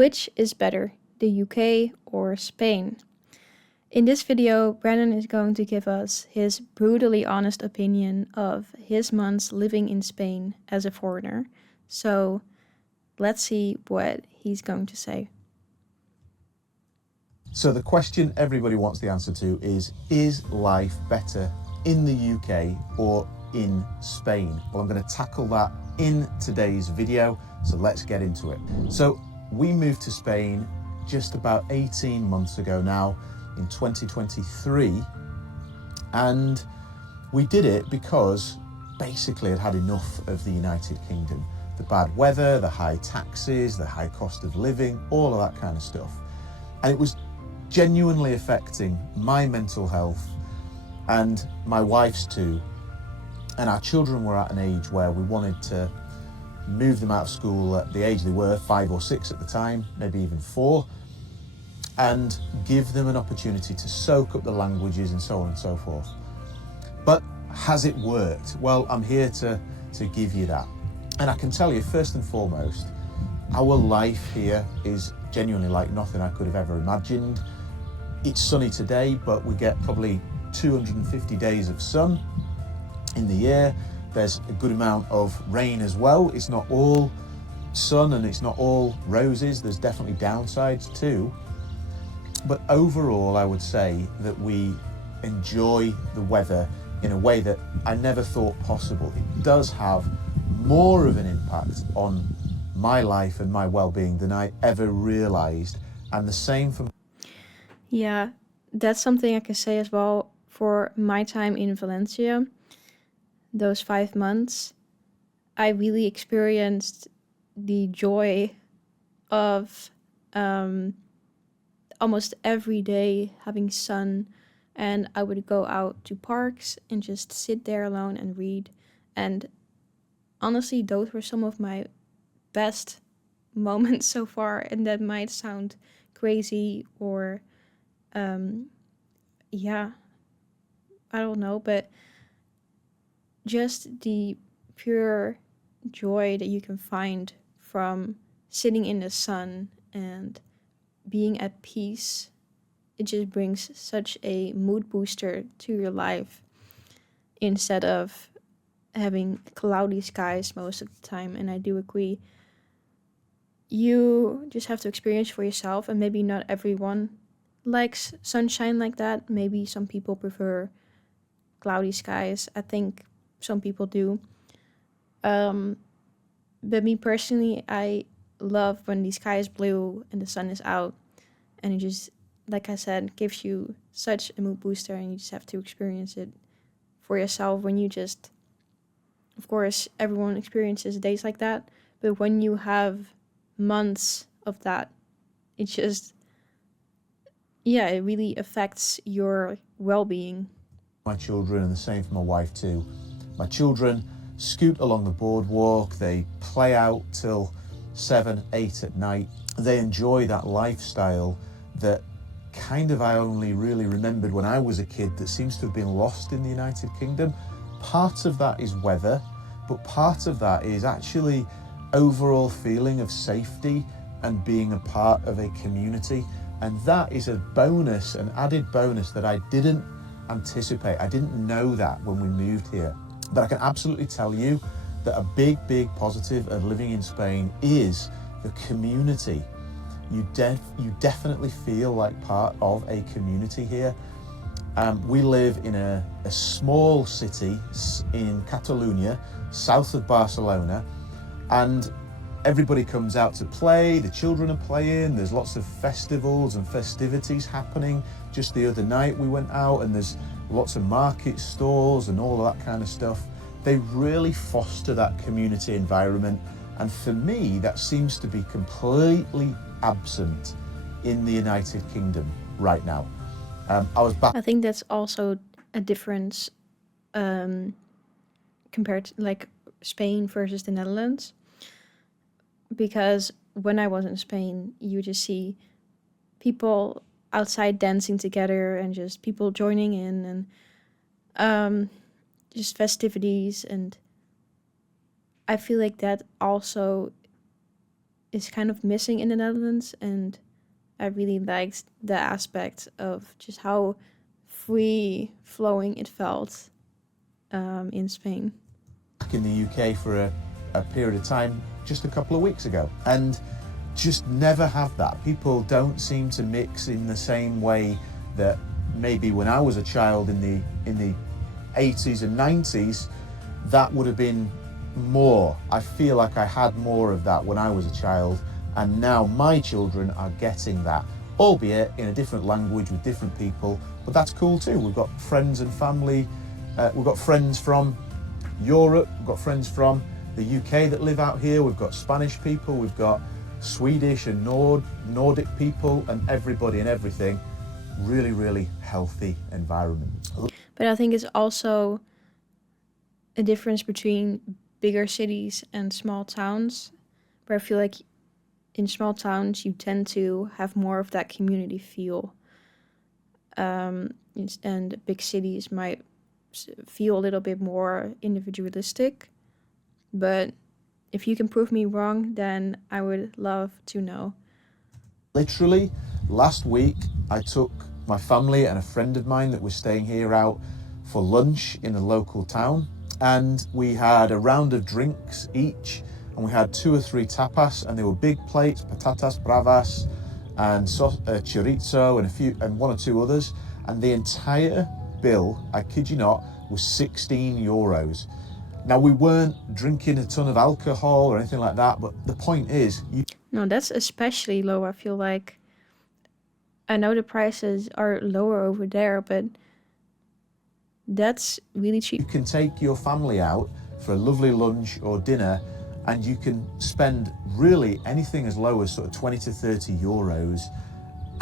Which is better, the UK or Spain? In this video, Brandon is going to give us his brutally honest opinion of his months living in Spain as a foreigner. So let's see what he's going to say. So the question everybody wants the answer to is life better in the UK or in Spain? Well, I'm going to tackle that in today's video, so let's get into it. So we moved to Spain just about 18 months ago now, in 2023, and we did it because basically I'd had enough of the United Kingdom. The bad weather, the high taxes, the high cost of living, all of that kind of stuff. And it was genuinely affecting my mental health and my wife's too. And our children were at an age where we wanted to move them out of school at the age they were, 5 or 6 at the time, maybe even 4, and give them an opportunity to soak up the languages and so on and so forth. But has it worked? Well, I'm here to give you that. And I can tell you, first and foremost, our life here is genuinely like nothing I could have ever imagined. It's sunny today, but we get probably 250 days of sun in the year. There's a good amount of rain as well. It's not all sun and it's not all roses. There's definitely downsides too. But overall, I would say that we enjoy the weather in a way that I never thought possible. It does have more of an impact on my life and my well-being than I ever realized. And the same for... Yeah, that's something I can say as well for my time in Valencia. Those 5 months, I really experienced the joy of almost every day having sun, and I would go out to parks and just sit there alone and read. And honestly, those were some of my best moments so far, and that might sound crazy or yeah, I don't know, but just the pure joy that you can find from sitting in the sun and being at peace, it just brings such a mood booster to your life instead of having cloudy skies most of the time. And I do agree, you just have to experience for yourself, and maybe not everyone likes sunshine like that. Maybe some people prefer cloudy skies. I think some people do. But me personally, I love when the sky is blue and the sun is out, and it just, like I said, gives you such a mood booster, and you just have to experience it for yourself. When you just, of course, everyone experiences days like that, but when you have months of that, it just, yeah, it really affects your well-being. My children, and the same for my wife too. My children scoot along the boardwalk, they play out till 7, 8 at night. They enjoy that lifestyle that kind of I only really remembered when I was a kid, that seems to have been lost in the United Kingdom. Part of that is weather, but part of that is actually overall feeling of safety and being a part of a community. And that is a bonus, an added bonus that I didn't anticipate. I didn't know that when we moved here. But I can absolutely tell you that a big, big positive of living in Spain is the community. You definitely feel like part of a community here. We live in a small city in Catalonia, south of Barcelona, and everybody comes out to play, the children are playing, there's lots of festivals and festivities happening. Just the other night we went out and there's lots of market stalls and all of that kind of stuff. They really foster that community environment, and for me that seems to be completely absent in the United Kingdom right now. I think that's also a difference compared to like Spain versus the Netherlands, because when I was in Spain, you just see people outside dancing together and just people joining in, and just festivities. And I feel like that also is kind of missing in the Netherlands, and I really liked the aspect of just how free flowing it felt in Spain. Back in the UK for a period of time just a couple of weeks ago, and just never have that. People don't seem to mix in the same way that maybe when I was a child in the 80s and 90s, that would have been more. I feel like I had more of that when I was a child, and now my children are getting that, albeit in a different language with different people, but that's cool too. We've got friends and family, we've got friends from Europe, we've got friends from the UK that live out here, we've got Spanish people, we've got Swedish and Nordic people, and everybody and everything. Really, really healthy environment. But I think it's also a difference between bigger cities and small towns, where I feel like in small towns you tend to have more of that community feel, and big cities might feel a little bit more individualistic. But if you can prove me wrong, then I would love to know. Literally, last week I took my family and a friend of mine that was staying here out for lunch in a local town, and we had a round of drinks each, and we had 2 or 3 tapas, and they were big plates, patatas bravas and chorizo and 1 or 2 others, and the entire bill, I kid you not, was 16 euros. Now, we weren't drinking a ton of alcohol or anything like that, but the point is, No, that's especially low. I feel like I know the prices are lower over there, but that's really cheap. you can take your family out for a lovely lunch or dinner, and you can spend really anything as low as sort of 20 to 30 euros,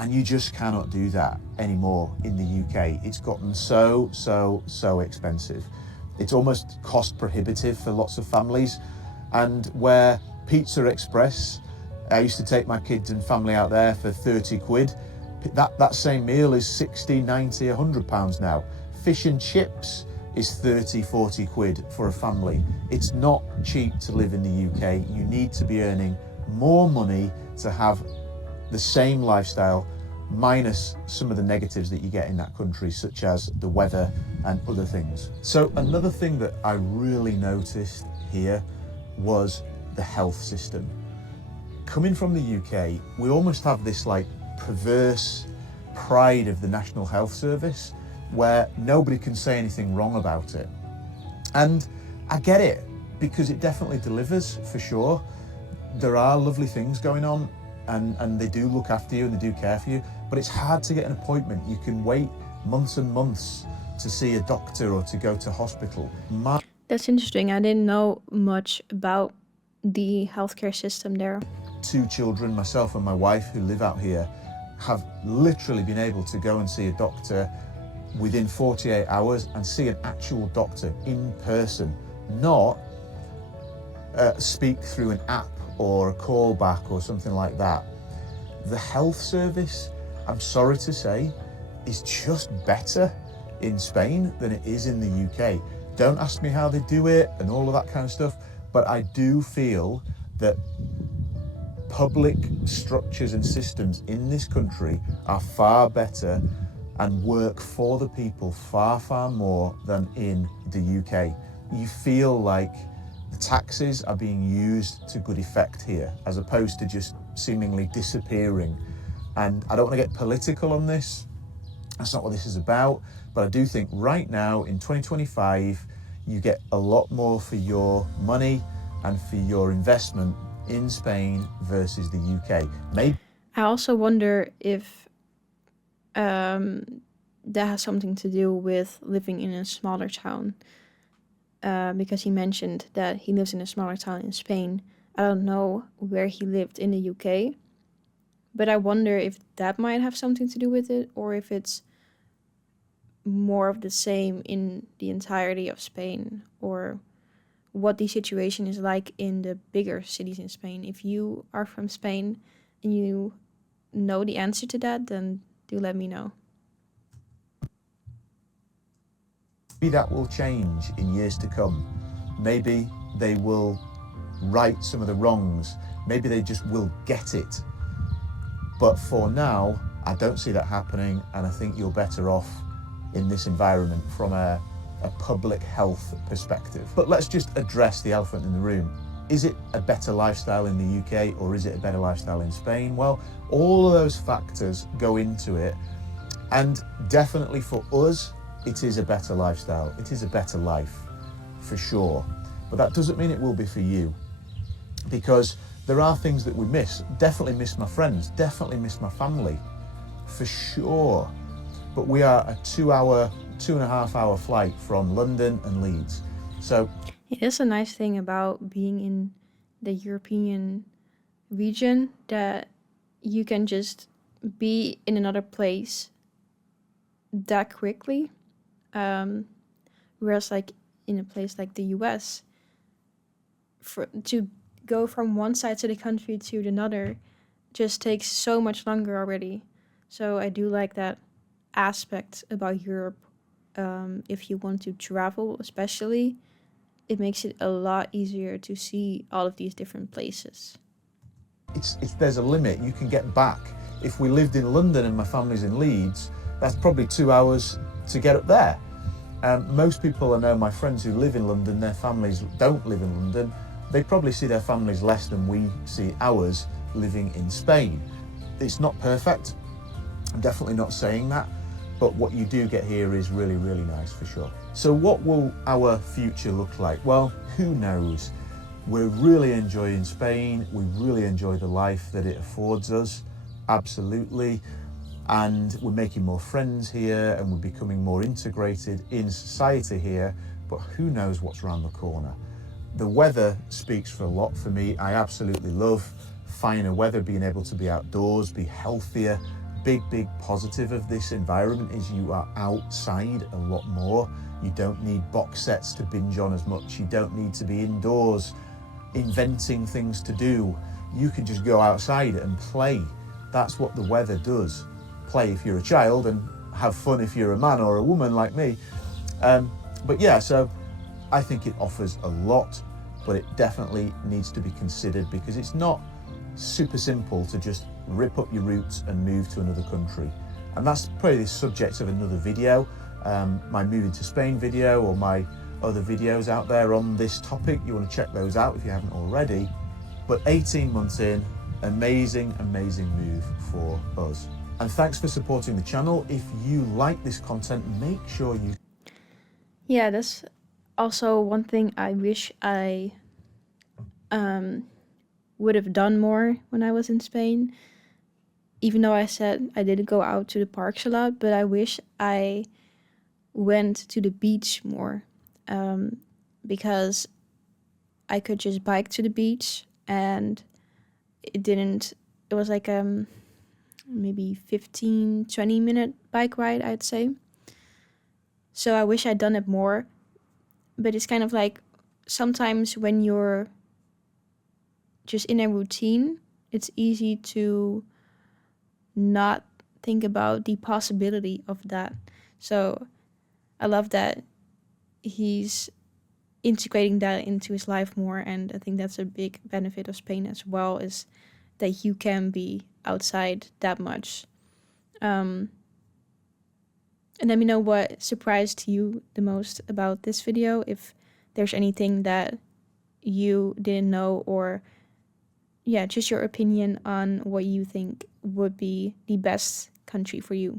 and you just cannot do that anymore in the UK. It's gotten so expensive. It's almost cost prohibitive for lots of families. And where Pizza Express, I used to take my kids and family out there for 30 quid. That same meal is 60, 90, 100 pounds now. Fish and chips is 30, 40 quid for a family. It's not cheap to live in the UK. You need to be earning more money to have the same lifestyle, minus some of the negatives that you get in that country, such as the weather and other things. So another thing that I really noticed here was the health system. Coming from the UK, we almost have this like perverse pride of the National Health Service where nobody can say anything wrong about it. And I get it, because it definitely delivers, for sure. There are lovely things going on, and they do look after you and they do care for you, but it's hard to get an appointment. You can wait months and months to see a doctor or to go to hospital. That's interesting. I didn't know much about the healthcare system there. 2 children, myself and my wife, who live out here, have literally been able to go and see a doctor within 48 hours and see an actual doctor in person, not speak through an app or a callback or something like that. The health service, I'm sorry to say, is just better in Spain than it is in the UK. Don't ask me how they do it and all of that kind of stuff, but I do feel that public structures and systems in this country are far better and work for the people far more than in the UK. You feel like the taxes are being used to good effect here, as opposed to just seemingly disappearing. And I don't want to get political on this, that's not what this is about, but I do think right now in 2025, you get a lot more for your money and for your investment in Spain versus the UK. Maybe I also wonder if that has something to do with living in a smaller town, because he mentioned that he lives in a smaller town in Spain. I don't know where he lived in the UK, but I wonder if that might have something to do with it, or if it's more of the same in the entirety of Spain, or what the situation is like in the bigger cities in Spain. If you are from Spain and you know the answer to that, then do let me know. that will change in years to come. Maybe they will right some of the wrongs Maybe they just will get it. But for now, I don't see that happening, and I think you're better off in this environment from a public health perspective. But let's just address the elephant in the room. Is it a better lifestyle in the UK or is it a better lifestyle in Spain? Well, all of those factors go into it, and definitely for us, it is a better lifestyle. It is a better life, for sure. But that doesn't mean it will be for you, because there are things that we miss. Definitely miss my friends, definitely miss my family, for sure. But we are a 2.5 hour flight from London and Leeds. So It is a nice thing about being in the European region that you can just be in another place that quickly. Whereas like in a place like the US, to go from one side of the country to another just takes so much longer already. So I do like that aspect about Europe. If you want to travel, especially, it makes it a lot easier to see all of these different places. there's a limit. You can get back. If we lived in London and my family's in Leeds, that's probably 2 hours to get up there. Most people I know, my friends who live in London, their families don't live in London. They probably see their families less than we see ours living in Spain. It's not perfect. I'm definitely not saying that, but what you do get here is really, really nice for sure. So what will our future look like? Well, who knows? We're really enjoying Spain. We really enjoy the life that it affords us, absolutely. And we're making more friends here and we're becoming more integrated in society here, but who knows what's around the corner. The weather speaks for a lot for me. I absolutely love finer weather, being able to be outdoors, be healthier. Big positive of this environment is you are outside a lot more. You don't need box sets to binge on as much. You don't need to be indoors inventing things to do. You can just go outside and play. That's what the weather does. Play if you're a child and have fun if you're a man or a woman like me. But yeah, so I think it offers a lot, but it definitely needs to be considered because it's not super simple to just rip up your roots and move to another country. And that's probably the subject of another video, my moving to Spain video or my other videos out there on this topic. You want to check those out if you haven't already. But 18 months in, amazing move for us. And thanks for supporting the channel. If you like this content, make sure you... Yeah, that's also one thing I wish I would have done more when I was in Spain. Even though I said I didn't go out to the parks a lot, but I wish I went to the beach more, because I could just bike to the beach and it was like maybe 15-20 minute bike ride, I'd say. So I wish I'd done it more, but it's kind of like sometimes when you're just in a routine, it's easy to not think about the possibility of that. So I love that he's integrating that into his life more, and I think that's a big benefit of Spain as well, is that you can be outside that much. And let me know what surprised you the most about this video, if there's anything that you didn't know, or yeah, just your opinion on what you think would be the best country for you.